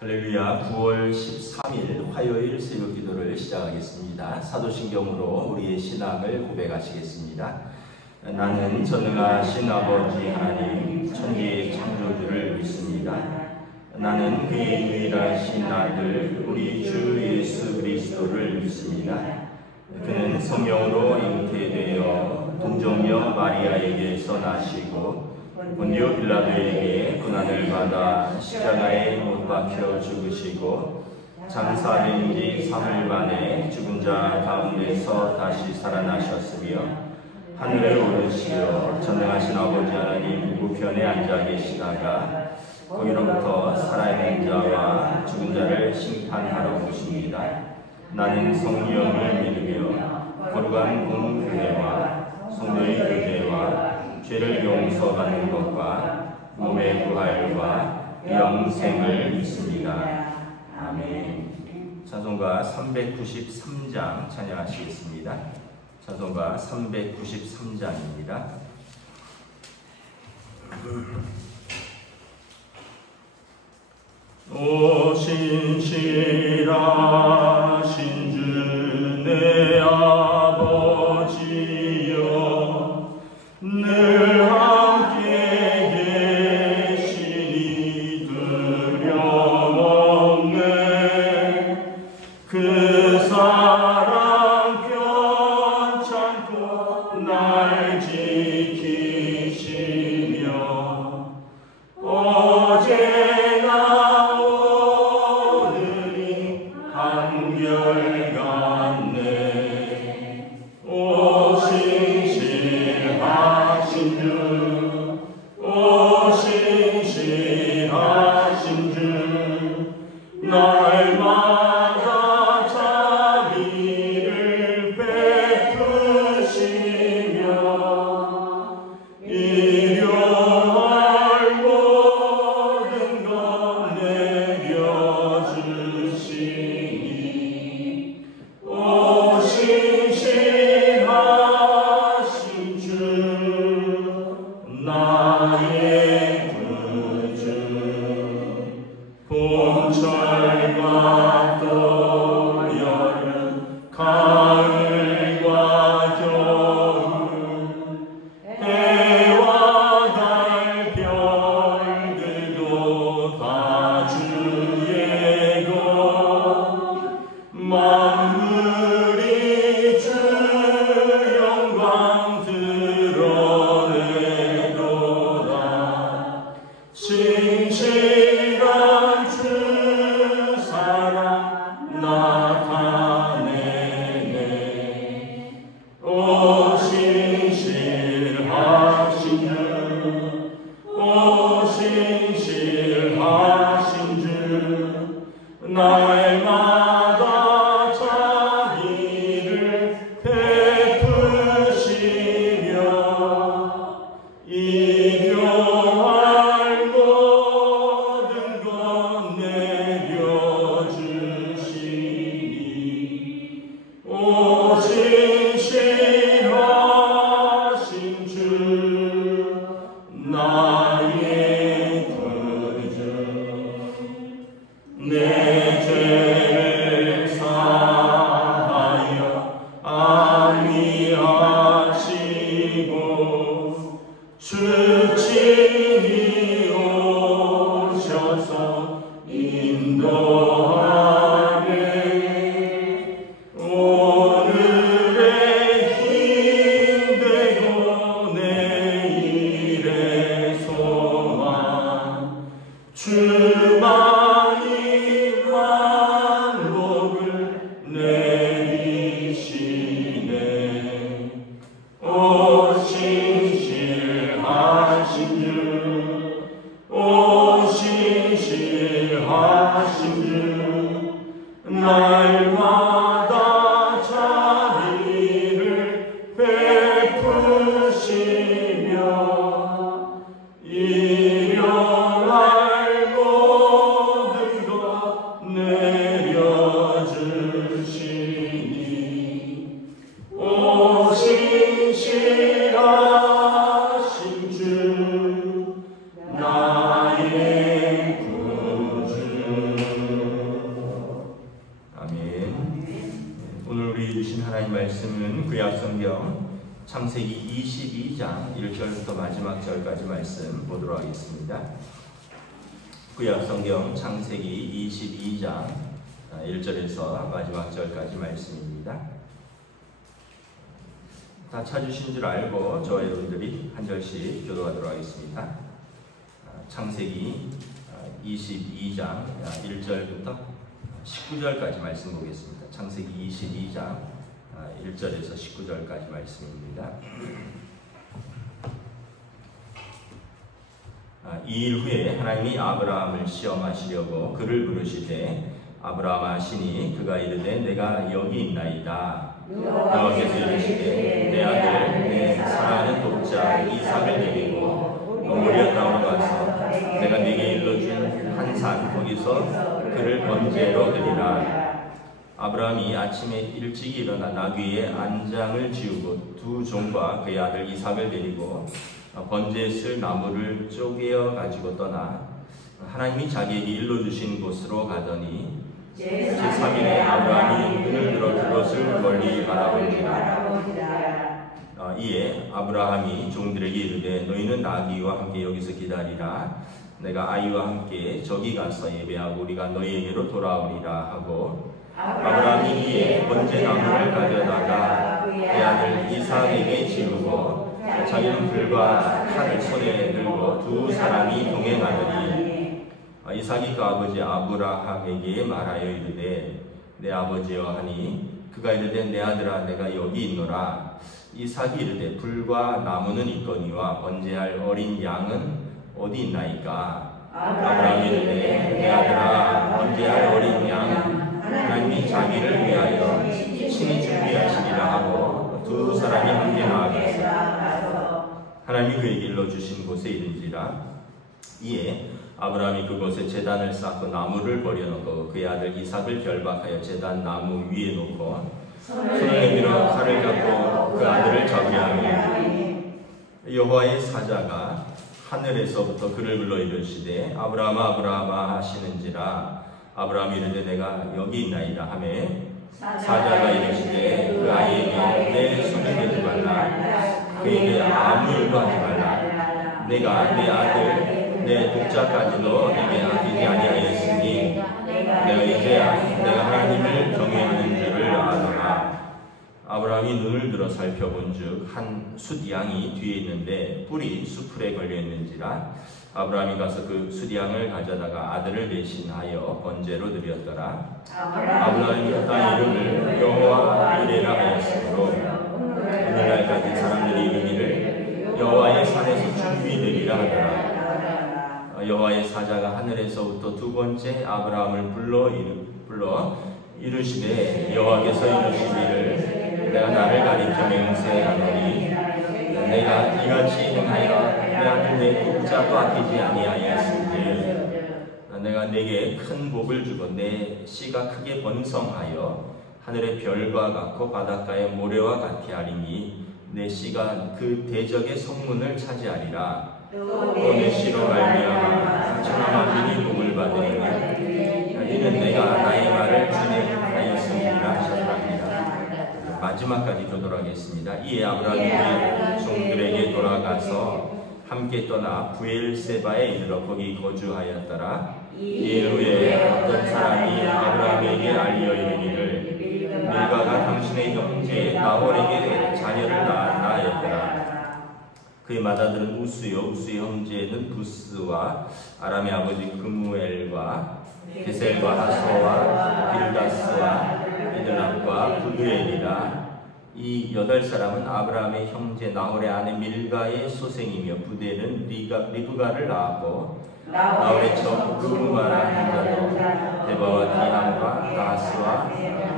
할렐루야. 9월 13일 화요일 새벽 기도를 시작하겠습니다. 사도신경으로 우리의 신앙을 고백하시겠습니다. 나는 전능하신 아버지 하나님 천지의 창조주를 믿습니다. 나는 그의 유일하신 아들 우리 주 예수 그리스도를 믿습니다. 그는 성령으로 잉태되어 동정녀 마리아에게서 나시고 본디오 빌라도에게 고난을 받아 십자가에 못 박혀 죽으시고 장사된 지 3일 만에 죽은 자 가운데서 다시 살아나셨으며 하늘에 오르시어 전능하신 아버지 하나님 우편에 앉아 계시다가 거기로부터 살아있는 자와 죽은 자를 심판하러 오십니다. 나는 성령을 믿으며 거룩한 공교회와 성도의 교제와 죄를 용서받는 것과 몸의 부활과 영생을 믿습니다. 아멘. 찬송가 393장 찬양하시겠습니다. 찬송가 393장입니다. 오 신실하신 주 내 아버지여 늘 함께 계시니 두려움없네. 그 사랑 편찮고 날 지키시며 어제나 오늘이 한결같네. 오 신실하신 주, 오 신실하신 주, 날마다 자비를 베푸시며 일용할 모든 것 내려주시니 오 신실하신 주 나의 구주. 봄철과 또 여름 가을과 겨울 해와 달 별들도 다 주의 것. 만물이 주 영광 드러내도다. 신실한 주 사랑 나타내네. 오 신실하신 주, 오 신실하신 주, 날마다 자비를 베푸시며 일용할 모든 것 내려주시니 오 신실하신 주 나의 구주. 내 죄를 사하여 안위하시고 주 친히 오셔서 인도하네. 오늘의 힘되고 내일의 소망 주만이 만복을 내리시네. 오 신실하신 주, 오 신실하신 주, 날마다 자비를 베푸시며 일용할 모든 것 내려주시니 오 신실하신 주 나의 구주. 말씀은 구약성경 창세기 22장 1절부터 마지막 절까지 말씀 보도록 하겠습니다. 구약성경 창세기 22장 1절에서 마지막 절까지 말씀입니다. 다 찾으신 줄 알고 저와 여러분들이 한 절씩 교도하도록 하겠습니다. 창세기 22장 1절부터 19절까지 말씀 보겠습니다. 창세기 22장 1절에서 19절까지 말씀입니다. 2일 후에 하나님이 아브라함을 시험하시려고 그를 부르시되 아브라함아 하시니 그가 이르되 내가 여기 있나이다. 여호와께서 이르시되 내 아들 내 사랑하는 독자 이삭을 데리고 모리아 땅으로 가서 내가 네게 일러준 한 산 거기서 그를 번제로 드리라. 아브라함이 아침에 일찍 일어나 나귀의 안장을 지우고 두 종과 그의 아들 이삭을 데리고 번제에 쓸 나무를 쪼개어 가지고 떠나 하나님이 자기에게 일러주신 곳으로 가더니 제3일에 아브라함이 눈을 들어 그것을 멀리 바라본지라. 이에 아브라함이 종들에게 이르되 너희는 나귀와 함께 여기서 기다리라. 내가 아이와 함께 저기 가서 예배하고 우리가 너희에게로 돌아오리라 하고 아브라함이 이에 번제나무를 가져다가 그의 아들 이삭에게 지우고 자기는 불과 칼을 손에 들고 두 사람이 동행하더니 이삭이 그 아버지 아브라함에게 말하여 이르되 내 아버지여 하니 그가 이르되 내 아들아 내가 여기 있노라. 이삭이 이르되 불과 나무는 있거니와 번제할 어린 양은 어디 있나이까? 아브라함이 이르되 내 아들아 번제할 어린 양은 하나님이 자기를 위하여 친히 준비하시리라 하고 두 사람이 함께 나아가서 하나님이 그에게 일러주신 곳에 이른지라. 이에 아브라함이 그곳에 제단을 쌓고 나무를 버려놓고 그의 아들 이삭을 결박하여 제단 나무 위에 놓고 손을 내밀어 칼을 잡고 그 아들을 잡으려 하니 여호와의 사자가 하늘에서부터 그를 불러 이르시되 아브라함아 아브라함아 하시는지라. 아브라함이 이르되 내가 여기 있나이다 하매 사자가 이르시되 그 아이에게 내 손을 대지 말라. 그에게 아무 일도 하지 말라. 내가 내 아들 내 독자까지도 내게 아끼지 아니하였으니 내가 이제야 내가 하나님을 경외하는 줄을 아노라. 아브라함이 눈을 들어 살펴본즉 한 숫양이 뒤에 있는데 뿔이 수풀에 걸려 있는지라. 아브라함이 가서 그 숫양을 가져다가 아들을 대신하여 번제로 드렸더라. 아브라함이 그 땅 이름을 여호와 이레라 하였으므로 오늘날까지 사람들이 이르기를 여호와의 산에서 준비되리라 하더라. 여호와의 사자가 하늘에서부터 두 번째 아브라함을 불러 이르시되 여호와께서 이르시기를 내가 나를 가리켜 맹세하노니 내가 이같이 행하여 내 아들 내 독자도 아끼지 아니하였으니 내가 내게 큰 복을 주고 내 씨가 크게 번성하여 하늘의 별과 같고 바닷가의 모래와 같게 하리니 내 씨가 그 대적의 성문을 차지하리라. 또 내 씨로 말미암아 천하 만민이 복을 받으리니 이는 내가 나의 말을 준행하였음이라 하셨답니다. 마지막까지 교도록 하겠습니다. 이에 아브라함이 종들에게 돌아가서 함께 떠나 부엘세바에 이르러 거기 거주하였더라. 이에 후에 어떤 사람이 아브라함에게 알려 이르기를 밀가가 당신의 형제 나홀에게 자녀를 낳았다 하였더라. 그의 맏아들은 우스요 우스의 형제는 부스와 아람의 아버지 그무엘과 게셀과 하소와 빌다스와 이들람과 부두엘이라. 이 8사람은 아브라함의 형제 나홀의 아내 밀가의 소생이며 부대는 리브가를 낳았고 나홀의 첫 그무마라 한자도 데바와 디함과 다스와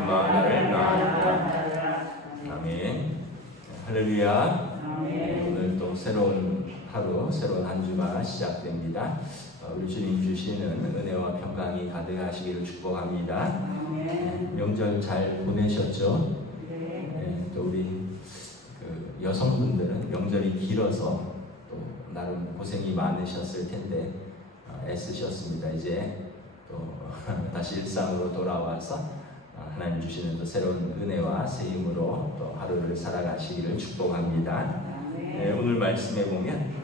마나를 낳았다. 아멘. 할렐루야. 오늘 또 새로운 하루, 새로운 한 주가 시작됩니다. 우리 주님 주시는 은혜와 평강이 가득하시기를 축복합니다. 명절 잘 보내셨죠? 또 우리 여성분들은 명절이 길어서 또 나름 고생이 많으셨을 텐데 애쓰셨습니다. 이제 또 다시 일상으로 돌아와서 하나님 주시는 또 새로운 은혜와 새 힘으로 또 하루를 살아가시기를 축복합니다. 오늘 말씀에 보면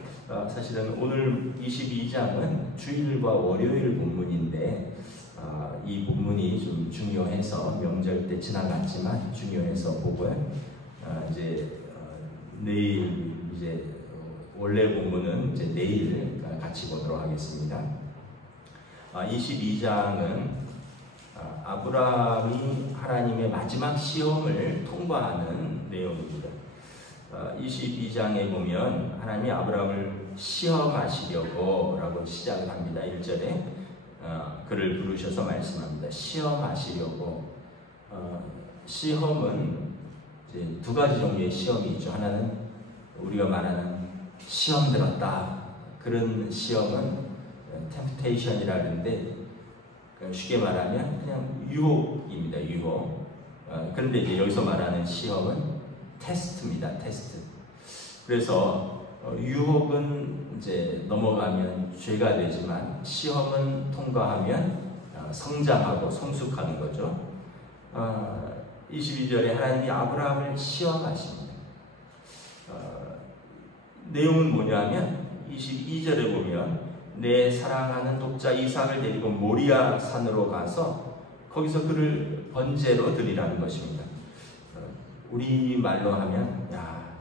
사실은 오늘 22장은 주일과 월요일 본문인데 이 본문이 좀 중요해서 명절 때 지나갔지만 중요해서 보고요. 내일 이제 원래 본문은 이제 내일 같이 보도록 하겠습니다. 22장은 아브라함이 하나님의 마지막 시험을 통과하는 내용입니다. 22장에 보면 하나님이 아브라함을 시험하시려고 라고 시작을 합니다. 1절에 그를 부르셔서 말씀합니다. 시험하시려고. 시험은 이제 두 가지 종류의 시험이 있죠. 하나는 우리가 말하는 시험 들었다. 그런 시험은 템프테이션이라 하는데 쉽게 말하면 그냥 유혹입니다. 유혹. 그런데 이제 여기서 말하는 시험은 테스트입니다. 테스트. 그래서 유혹은 이제 넘어가면 죄가 되지만 시험은 통과하면 성장하고 성숙하는 거죠. 22절에 하나님이 아브라함을 시험하십니다. 내용은 뭐냐면 22절에 보면 내 사랑하는 독자 이삭을 데리고 모리아 산으로 가서 거기서 그를 번제로 드리라는 것입니다. 우리 말로 하면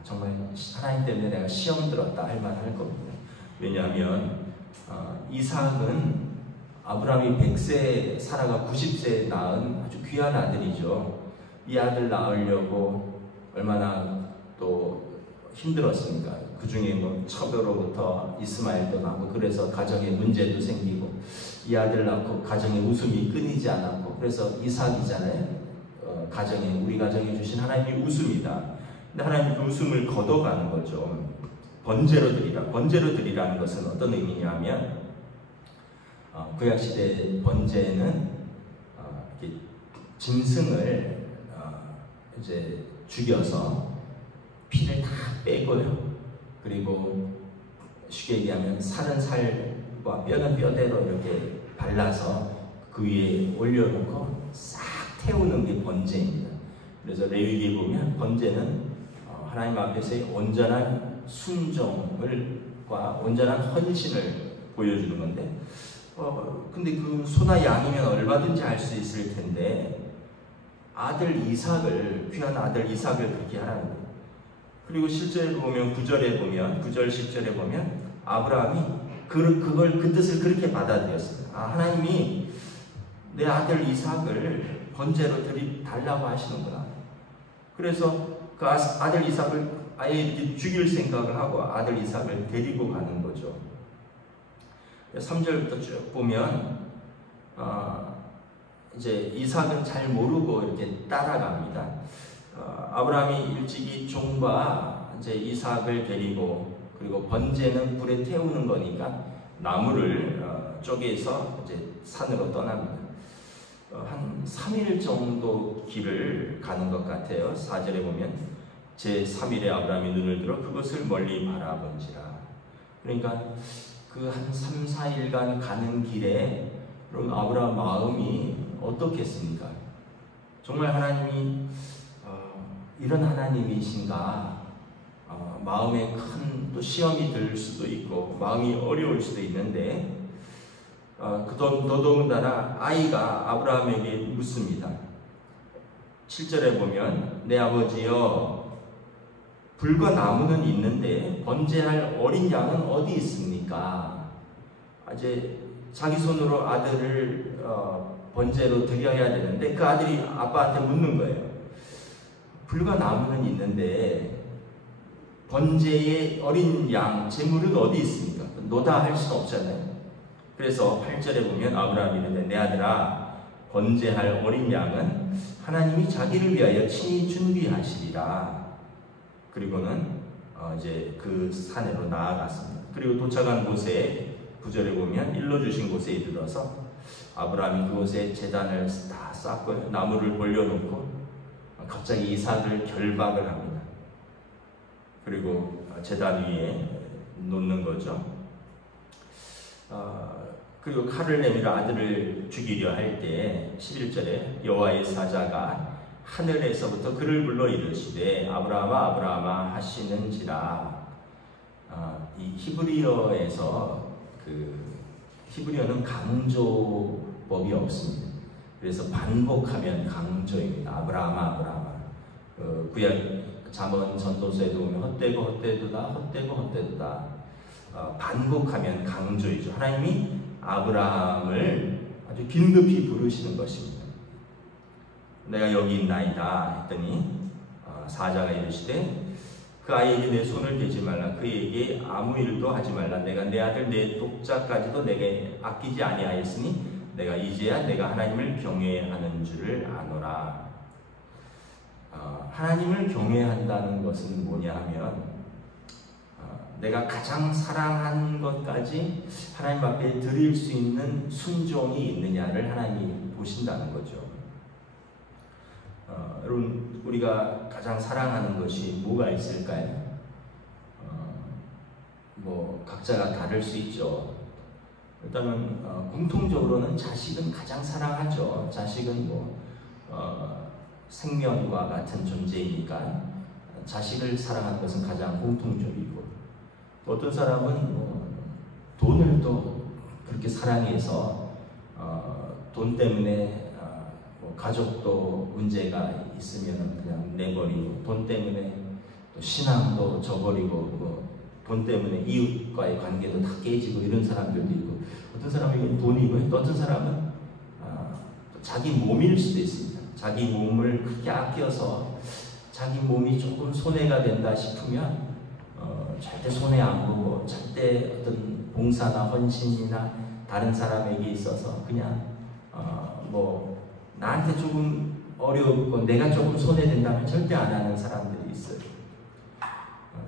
정말 하나님 때문에 내가 시험 들었다 할 만할 겁니다. 왜냐하면 이삭은 아브라함이 100세 사라가 90세에 낳은 아주 귀한 아들이죠. 이 아들 낳으려고 얼마나 또 힘들었습니까? 그 중에 뭐 첩으로부터 이스마엘도 낳고 그래서 가정에 문제도 생기고 이 아들 낳고 가정에 웃음이 끊이지 않았고 그래서 이삭이잖아요. 가정에 우리 가정에 주신 하나님이 웃음이다. 근데 하나님이 그 웃음을 걷어가는 거죠. 번제로 드리라. 번제로 드리라는 것은 어떤 의미냐면 구약시대 번제는 짐승을 이제 죽여서 피를 다 빼고요. 그리고 쉽게 얘기하면 살은 살과 뼈는 뼈대로 이렇게 발라서 그 위에 올려놓고 싹 태우는 게 번제입니다. 그래서 레위기에 보면 번제는 하나님 앞에서의 온전한 순종과 온전한 헌신을 보여주는 건데 근데 그 소나 양이면 얼마든지 할 수 있을 텐데 아들 이삭을 귀한 아들 이삭을 그렇게 하라는 거예요. 그리고 실제로 보면 9절에 보면 9절 10절에 보면 아브라함이 그걸 그 뜻을 그렇게 받아들였습니다. 하나님이 내 아들 이삭을 번제로 달라고 하시는구나. 그래서 그 아들 이삭을 아예 죽일 생각을 하고 아들 이삭을 데리고 가는 거죠. 3절부터 쭉 보면 이제 이삭은 잘 모르고 이렇게 따라갑니다. 아브라함이 일찍이 종과 이제 이삭을 데리고 그리고 번제는 불에 태우는 거니까 나무를 쪼개서 이제 산으로 떠납니다. 한 3일 정도 길을 가는 것 같아요. 4절에 보면 제3일에 아브라함이 눈을 들어 그것을 멀리 바라본지라. 그러니까 그 한 3, 4일간 가는 길에 그럼 아브라함 마음이 어떻겠습니까? 정말 하나님이 이런 하나님이신가? 마음에 큰 또 시험이 들 수도 있고 마음이 어려울 수도 있는데 더더군다나 아이가 아브라함에게 묻습니다. 7절에 보면 내 아버지여 불과 나무는 있는데 번제할 어린 양은 어디 있습니까? 이제 자기 손으로 아들을 번제로 드려야 되는데 그 아들이 아빠한테 묻는 거예요. 불과 나무는 있는데 번제의 어린 양 제물은 어디 있습니까? 노다 할 수는 없잖아요. 그래서 8절에 보면 아브라함이 이르되 내 아들아 번제할 어린 양은 하나님이 자기를 위하여 친히 준비하시리라. 그리고는 이제 그 산으로 나아갔습니다. 그리고 도착한 곳에 9절에 보면 일러주신 곳에 이르러서 아브라함이 그곳에 제단을 다 쌓고 나무를 벌려놓고 갑자기 이삭을 결박을 합니다. 그리고 제단 위에 놓는 거죠. 그리고 칼을 내밀어 아들을 죽이려 할 때 11절에 여호와의 사자가 하늘에서부터 그를 불러 이르시되 아브라함아 아브라함아 하시는지라. 이 히브리어에서 히브리어는 강조법이 없습니다. 그래서 반복하면 강조입니다. 아브라함아 아브라함아. 구약 잠언 전도서에도 보면 헛되고 헛되도다 헛되고 헛되도다. 반복하면 강조이죠. 하나님이 아브라함을 아주 긴급히 부르시는 것입니다. 내가 여기 있나이다 했더니 사자가 이르시되 그 아이에게 내 손을 대지 말라. 그에게 아무 일도 하지 말라. 내가 내 아들 내 독자까지도 내게 아끼지 아니하였으니 내가 이제야 내가 하나님을 경외하는 줄을 아노라. 하나님을 경외한다는 것은 뭐냐 하면 내가 가장 사랑한 것까지 하나님 앞에 드릴 수 있는 순종이 있느냐를 하나님이 보신다는 거죠. 여러분, 우리가 가장 사랑하는 것이 뭐가 있을까요? 각자가 다를 수 있죠. 일단은 공통적으로는 자식은 가장 사랑하죠. 자식은 생명과 같은 존재이니까 자식을 사랑하는 것은 가장 공통적이고, 어떤 사람은 돈을 또 그렇게 사랑해서 돈 때문에 가족도 문제가 있으면 그냥 내버리고, 돈 때문에 또 신앙도 저버리고, 돈 때문에 이웃과의 관계도 다 깨지고 이런 사람들도 있고, 어떤 사람에게는 돈이고, 또 어떤 사람은 자기 몸일 수도 있습니다. 자기 몸을 그렇게 아껴서 자기 몸이 조금 손해가 된다 싶으면 절대 손해 안 보고, 절대 어떤 봉사나 헌신이나 다른 사람에게 있어서 그냥 나한테 조금 어렵고 내가 조금 손해된다면 절대 안 하는 사람들이 있어요.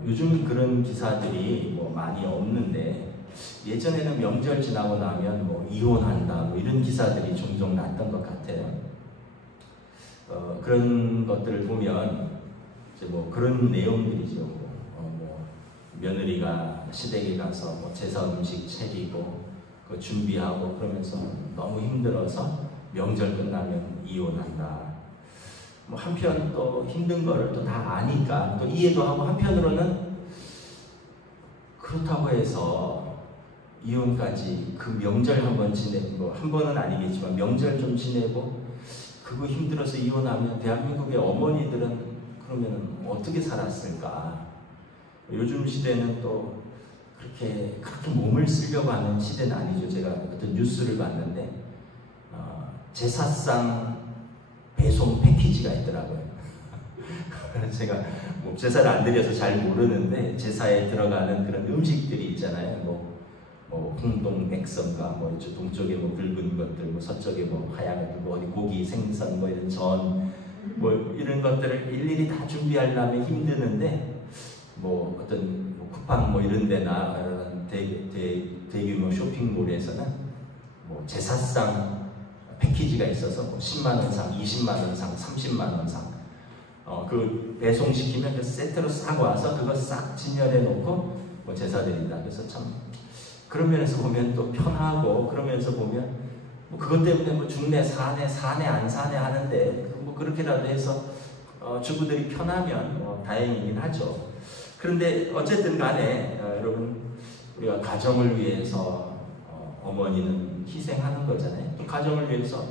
요즘 그런 기사들이 많이 없는데, 예전에는 명절 지나고 나면 이혼한다 이런 기사들이 종종 났던 것 같아요. 그런 것들을 보면 이제 그런 내용들이죠. 며느리가 시댁에 가서 제사 음식 차리고 그거 준비하고 그러면서 너무 힘들어서 명절 끝나면 이혼한다. 한편 또 힘든 거를 또 다 아니까 또 이해도 하고, 한편으로는 그렇다고 해서 이혼까지 그 명절 한번 지내고, 한 번은 아니겠지만 명절 좀 지내고 그거 힘들어서 이혼하면 대한민국의 어머니들은 그러면 어떻게 살았을까? 요즘 시대는 또 그렇게 몸을 쓰려고 하는 시대는 아니죠. 제가 어떤 뉴스를 봤는데 제사상 배송 패키지가 있더라고요. 제가 제사를 안 드려서 잘 모르는데, 제사에 들어가는 그런 음식들이 있잖아요. 홍동 백성과 이쪽 동쪽에 붉은 것들, 서쪽에 하얀 것들, 어디 고기, 생선, 이런 전, 이런 것들을 일일이 다 준비하려면 힘드는데, 어떤 쿠팡 이런 데나 대규모 쇼핑몰에서는 제사상 패키지가 있어서 10만원 상, 20만원 상, 30만원 상, 그 배송시키면 그 세트로 싹 와서 그거 싹 진열해 놓고 제사 드린다. 그래서 참 그런 면에서 보면 또 편하고, 그러면서 보면 그것 때문에 중내 사내 안 사내 하는데 그렇게라도 해서 주부들이 편하면 다행이긴 하죠. 그런데 어쨌든 간에 여러분, 우리가 가정을 위해서 어머니는 희생하는 거잖아요. 또 가정을 위해서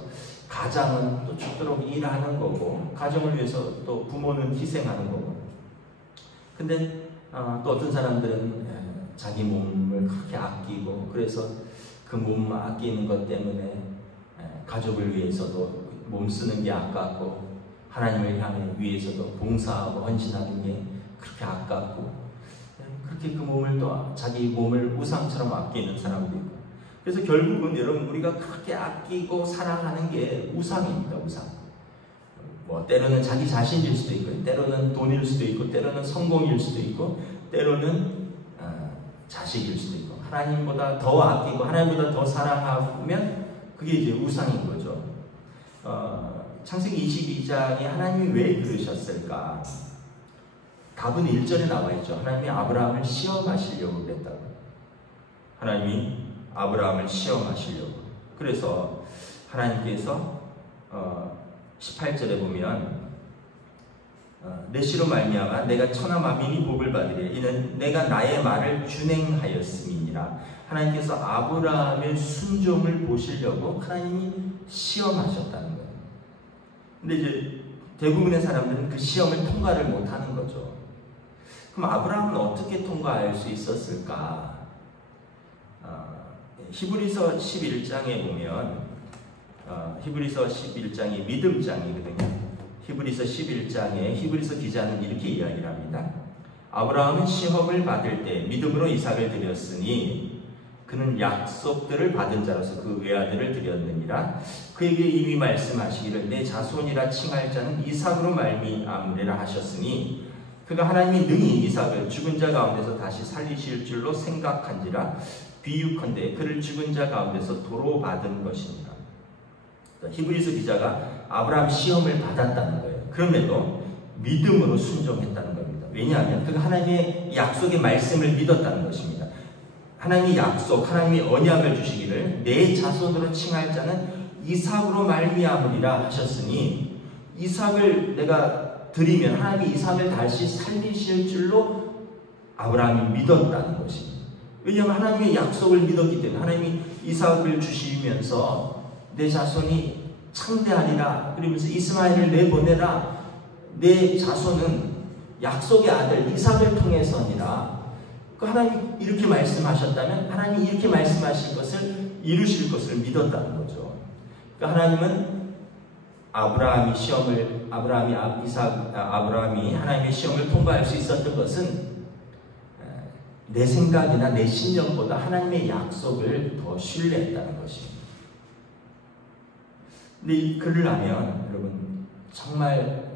가장은 또 죽도록 일하는 거고, 가정을 위해서 또 부모는 희생하는 거고. 근데 또 어떤 사람들은 자기 몸을 그렇게 아끼고, 그래서 그 몸 아끼는 것 때문에 가족을 위해서도 몸 쓰는 게 아깝고, 하나님을 향해 위해서도 봉사하고 헌신하는 게 그렇게 아깝고, 그렇게 그 몸을 또 자기 몸을 우상처럼 아끼는 사람도 있고. 그래서 결국은 여러분, 우리가 그렇게 아끼고 사랑하는 게 우상입니다. 우상. 때로는 자기 자신일 수도 있고, 때로는 돈일 수도 있고, 때로는 성공일 수도 있고, 때로는 자식일 수도 있고, 하나님보다 더 아끼고 하나님보다 더 사랑하면 그게 이제 우상인 거죠. 창세기 22장에 하나님이 왜 그러셨을까? 답은 1절에 나와 있죠. 하나님이 아브라함을 시험하시려고 그랬다고. 하나님이 아브라함을 시험하시려고. 그래서 하나님께서 18절에 보면 내 씨로 말미암아 내가 천하 만민이 복을 받으리라. 이는 내가 나의 말을 준행하였음이니라. 하나님께서 아브라함의 순종을 보시려고 하나님이 시험하셨다는 거예요. 근데 이제 대부분의 사람들은 그 시험을 통과를 못하는 거죠. 그럼 아브라함은 어떻게 통과할 수 있었을까? 히브리서 11장에 보면 히브리서 11장이 믿음장이거든요. 히브리서 11장에 히브리서 기자는 이렇게 이야기를 합니다. 아브라함은 시험을 받을 때 믿음으로 이삭을 드렸으니 그는 약속들을 받은 자로서 그 외아들을 드렸느니라. 그에게 이미 말씀하시기를 내 자손이라 칭할 자는 이삭으로 말미암으리라 하셨으니 그가 하나님이 능히 이삭을 죽은 자 가운데서 다시 살리실 줄로 생각한지라. 비유컨대 그를 죽은 자 가운데서 도로 받은 것이니라. 히브리서 기자가 아브라함 시험을 받았다는 거예요. 그럼에도 믿음으로 순종했다는 겁니다. 왜냐하면 그가 하나님의 약속의 말씀을 믿었다는 것입니다. 하나님의 약속, 하나님의 언약을 주시기를 내 자손으로 칭할 자는 이삭으로 말미암으리라 하셨으니 이삭을 내가 드리면 하나님이 이삭을 다시 살리실 줄로 아브라함이 믿었다는 것입니다. 왜냐하면 하나님의 약속을 믿었기 때문에 하나님이 이삭을 주시면서 내 자손이 창대하리라 그러면서 이스마엘을 내보내라. 내 자손은 약속의 아들 이삭을 통해서니라. 하나님이 이렇게 말씀하셨다면 하나님이 이렇게 말씀하실 것을 이루실 것을 믿었다는 거죠. 그러니까 하나님은 아브라함이 하나님의 시험을 통과할 수 있었던 것은 내 생각이나 내 신념보다 하나님의 약속을 더 신뢰했다는 것입니다. 근데 그를 알면 여러분 정말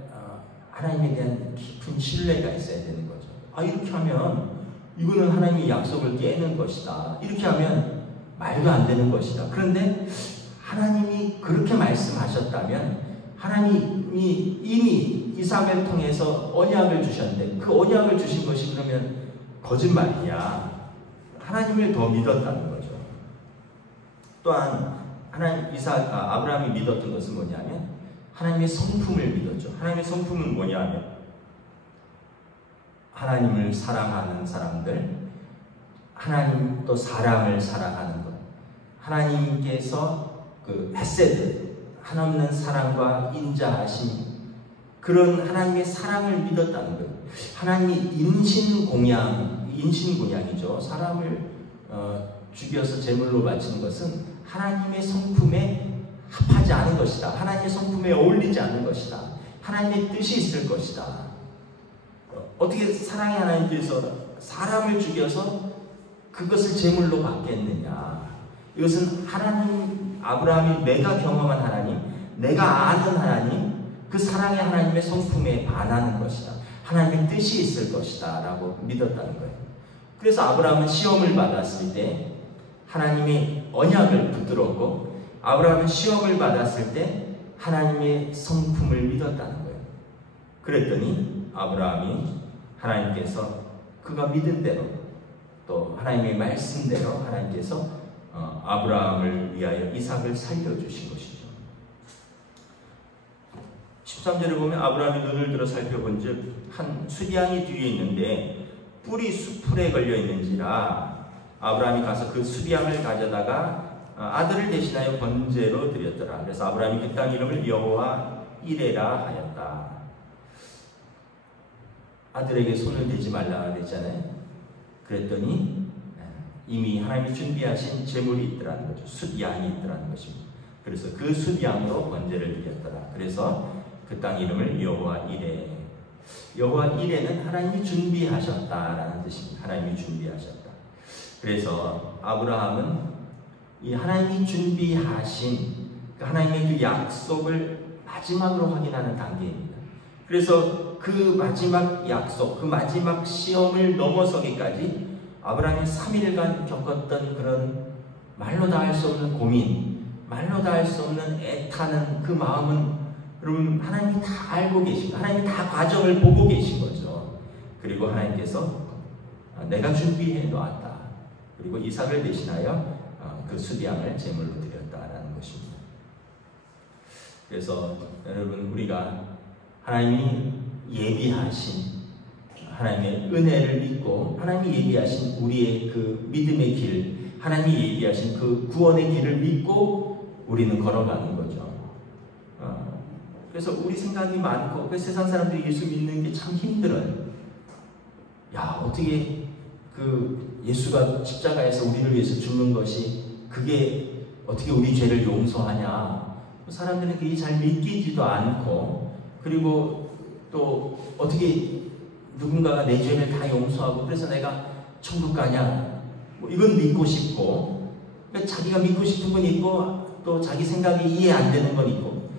하나님에 대한 깊은 신뢰가 있어야 되는 거죠. 이렇게 하면 이거는 하나님의 약속을 깨는 것이다. 이렇게 하면 말도 안 되는 것이다. 그런데 하나님이 그렇게 말씀하셨다면 하나님이 이미 이삭을 통해서 언약을 주셨는데 그 언약을 주신 것이 그러면 거짓말이냐? 하나님을 더 믿었다는 거죠. 또한 아브라함이 믿었던 것은 뭐냐면 하나님의 성품을 믿었죠. 하나님의 성품은 뭐냐면 하나님을 사랑하는 사람들, 하나님 또 사람을 사랑하는 것, 하나님께서 그 헤세드, 한없는 사랑과 인자하심, 그런 하나님의 사랑을 믿었다는 거예요. 하나님이 인신공양이죠. 사람을 죽여서 제물로 바치는 것은 하나님의 성품에 합하지 않은 것이다. 하나님의 성품에 어울리지 않는 것이다. 하나님의 뜻이 있을 것이다. 어떻게 사랑의 하나님께서 사람을 죽여서 그것을 제물로 받겠느냐. 이것은 하나님, 아브라함이 내가 경험한 하나님, 내가 아는 하나님, 그 사랑의 하나님의 성품에 반하는 것이다. 하나님의 뜻이 있을 것이다 라고 믿었다는 거예요. 그래서 아브라함은 시험을 받았을 때 하나님의 언약을 붙들었고 아브라함은 시험을 받았을 때 하나님의 성품을 믿었다는 거예요. 그랬더니 아브라함이 하나님께서 그가 믿은 대로 또 하나님의 말씀대로 하나님께서 아브라함을 위하여 이삭을 살려주신 것이죠. 13절에 보면 아브라함이 눈을 들어 살펴본 즉 한 수량이 뒤에 있는데 뿔이 수풀에 걸려 있는지라 아브라함이 가서 그 수량을 가져다가 아들을 대신하여 번제로 드렸더라. 그래서 아브라함이 그 땅 이름을 여호와 이레라 하였다. 아들에게 손을 대지 말라 그랬잖아요. 그랬더니 이미 하나님이 준비하신 제물이 있더라는 거죠. 숫양이 있더라는 것입니다. 그래서 그 숫양으로 번제를 드렸더라. 그래서 그 땅 이름을 여호와 이레. 여호와 이레는 하나님이 준비하셨다라는 뜻입니다. 하나님이 준비하셨다. 그래서 아브라함은 이 하나님이 준비하신 하나님의 그 약속을 마지막으로 확인하는 단계입니다. 그래서 그 마지막 약속, 그 마지막 시험을 넘어서기까지 아브라함이 3일간 겪었던 그런 말로 다 할 수 없는 고민, 말로 다 할 수 없는 애타는 그 마음은 여러분 하나님이 다 알고 계시고 하나님이 다 과정을 보고 계신 거죠. 그리고 하나님께서 내가 준비해 놓았다. 그리고 이삭을 대신하여 그 수디양을 제물로 드렸다라는 것입니다. 그래서 여러분, 우리가 하나님이 예비하신 하나님의 은혜를 믿고 하나님이 예비하신 우리의 그 믿음의 길, 하나님이 예비하신 그 구원의 길을 믿고 우리는 걸어가는 거죠. 그래서 우리 생각이 많고 그 세상 사람들이 예수 믿는 게 참 힘들어요. 야, 어떻게 그 예수가 십자가에서 우리를 위해서 죽는 것이 그게 어떻게 우리 죄를 용서하냐. 사람들은 그게 잘 믿기지도 않고, 그리고 또 어떻게 누군가가 내 죄를 다 용서하고 그래서 내가 천국 가냐, 뭐 이건 믿고 싶고, 자기가 믿고 싶은 건 있고 또 자기 생각이 이해 안 되는 건 있고,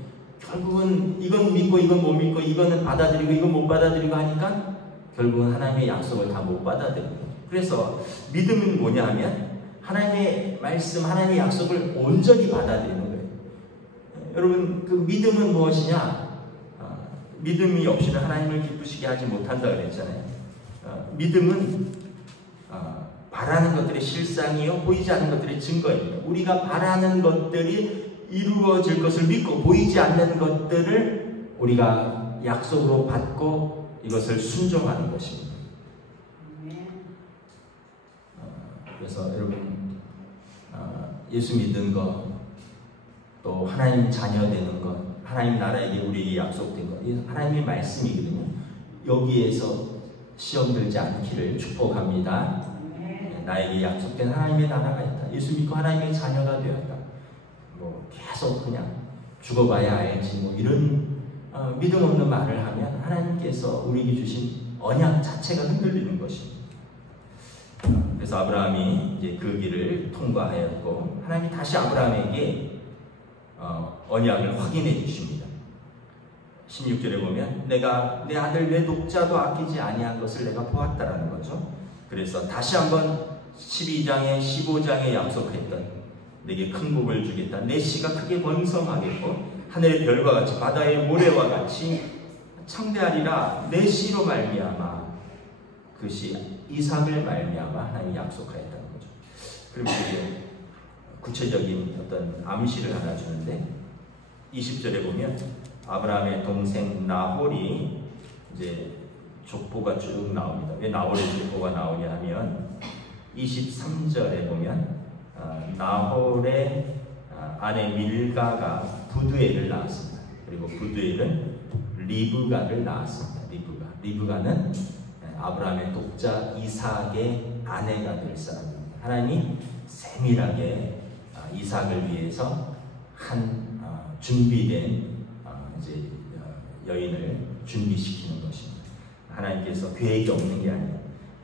결국은 이건 믿고 이건 못 믿고, 이거는 받아들이고 이건 못 받아들이고 하니까 결국은 하나님의 약속을 다 못 받아들이고. 그래서 믿음은 뭐냐 하면 하나님의 말씀, 하나님의 약속을 온전히 받아들이는 거예요. 여러분, 그 믿음은 무엇이냐? 믿음이 없이는 하나님을 기쁘시게 하지 못한다 그랬잖아요. 믿음은 바라는 것들의 실상이요, 보이지 않는 것들의 증거입니다. 우리가 바라는 것들이 이루어질 것을 믿고 보이지 않는 것들을 우리가 약속으로 받고 이것을 순종하는 것입니다. 그래서 여러분, 예수 믿는 것, 또 하나님 자녀 되는 것, 하나님 나라에게 우리에게 약속된 것, 하나님의 말씀이거든요. 여기에서 시험 들지 않기를 축복합니다. 나에게 약속된 하나님의 나라가 있다. 예수 믿고 하나님의 자녀가 되었다. 뭐 계속 그냥 죽어봐야 알지 뭐 이런 믿음 없는 말을 하면 하나님께서 우리에게 주신 언약 자체가 흔들리는 것입니다. 그래서 아브라함이 이제 그 길을 통과하였고, 하나님이 다시 아브라함에게 언약을 확인해 주십니다. 16절에 보면 내가 내 아들 내 독자도 아끼지 아니한 것을 내가 보았다라는 거죠. 그래서 다시 한번 12장에 15장에 약속했던 내게 큰 복을 주겠다, 내 씨가 크게 번성하겠고 하늘의 별과 같이 바다의 모래와 같이 창대하리라, 내 씨로 말미암아, 그 씨 이삭을 말미암아 하나님이 약속하였다는 거죠. 그리고 이제 구체적인 어떤 암시를 하나 주는데 20절에 보면 아브라함의 동생 나홀이 이제 족보가 쭉 나옵니다. 왜 나홀의 족보가 나오냐 하면 23절에 보면 나홀의 아내 밀가가 부두엘을 낳았습니다. 그리고 부두엘은 리브가를 낳았습니다. 리브가는 아브라함의 독자 이삭의 아내가 될 사람입니다. 하나님이 세밀하게 이삭을 위해서 한 준비된 이제 여인을 준비시키는 것입니다. 하나님께서 계획이 없는 게 아니에요.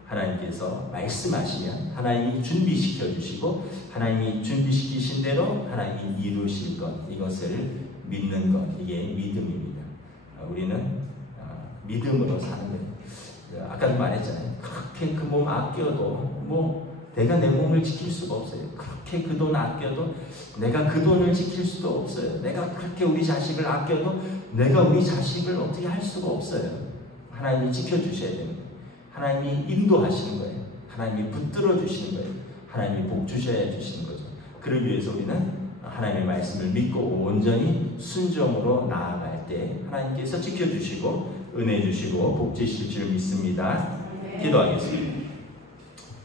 하나님께서 말씀하시면 하나님이 준비시켜 주시고, 하나님이 준비시키신 대로 하나님이 이루실 것, 이것을 믿는 것, 이게 믿음입니다. 우리는 믿음으로 사는 거예요. 아까도 말했잖아요. 그렇게 그 몸 아껴도 뭐 내가 내 몸을 지킬 수가 없어요. 그렇게 그 돈 아껴도 내가 그 돈을 지킬 수도 없어요. 내가 그렇게 우리 자식을 아껴도 내가 우리 자식을 어떻게 할 수가 없어요. 하나님이 지켜주셔야 됩니다. 하나님이 인도하시는 거예요. 하나님이 붙들어 주시는 거예요. 하나님이 복 주셔야 주시는 거죠. 그러기 위해서 우리는 하나님의 말씀을 믿고 온전히 순종으로 나아갈 때 하나님께서 지켜주시고 은혜 주시고 복 주실 줄 믿습니다. 기도하겠습니다.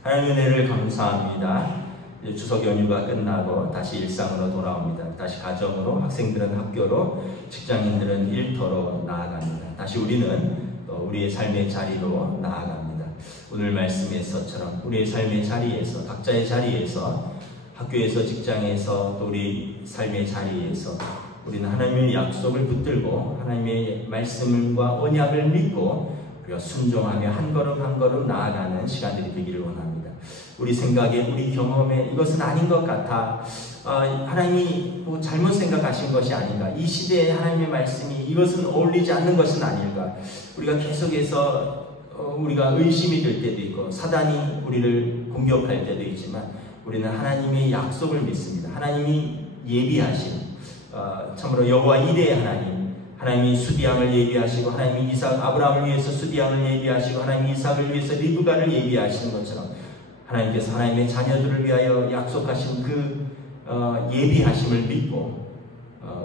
하나님 은혜를 감사합니다. 이제 추석 연휴가 끝나고 다시 일상으로 돌아옵니다. 다시 가정으로, 학생들은 학교로, 직장인들은 일터로 나아갑니다. 다시 우리는 또 우리의 삶의 자리로 나아갑니다. 오늘 말씀에서처럼 우리의 삶의 자리에서, 각자의 자리에서, 학교에서, 직장에서, 또 우리 삶의 자리에서 우리는 하나님의 약속을 붙들고 하나님의 말씀과 언약을 믿고 우리가 순종하며 한 걸음 한 걸음 나아가는 시간들이 되기를 원합니다. 우리 생각에, 우리 경험에 이것은 아닌 것 같아, 하나님이 뭐 잘못 생각하신 것이 아닌가, 이 시대에 하나님의 말씀이 이것은 어울리지 않는 것은 아닐까, 우리가 계속해서 우리가 의심이 될 때도 있고 사단이 우리를 공격할 때도 있지만 우리는 하나님의 약속을 믿습니다. 하나님이 예비하신 참으로 여호와 이레의 하나님, 하나님이 수디양을 예비하시고 하나님이 아브라함을 위해서 수디양을 예비하시고 하나님이 이삭을 위해서 리브가를 예비하시는 것처럼 하나님께서 하나님의 자녀들을 위하여 약속하신 그 예비하심을 믿고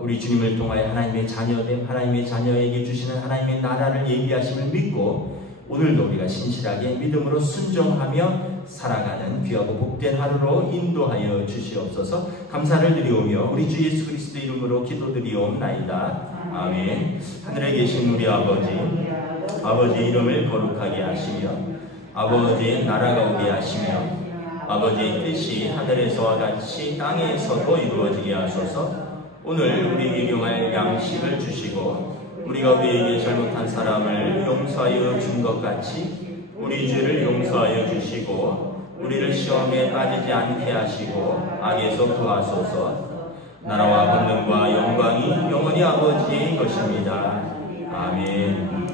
우리 주님을 통하여 하나님의 자녀됨, 하나님의 자녀에게 주시는 하나님의 나라를 예비하심을 믿고 오늘도 우리가 신실하게 믿음으로 순종하며 살아가는 귀하고 복된 하루로 인도하여 주시옵소서. 감사를 드리오며 우리 주 예수 그리스도 이름으로 기도드리옵나이다. 아멘. 하늘에 계신 우리 아버지 이름을 거룩하게 하시며 아버지의 나라가 오게 하시며 아버지의 뜻이 하늘에서와 같이 땅에서도 이루어지게 하소서. 오늘 우리 일용할 양식을 주시고 우리가 우리에게 잘못한 사람을 용서하여 준 것 같이 우리 죄를 용서하여 주시고 우리를 시험에 빠지지 않게 하시고 악에서 구하소서. 나라와 권능과 영광이 영원히 아버지의 것입니다. 아멘.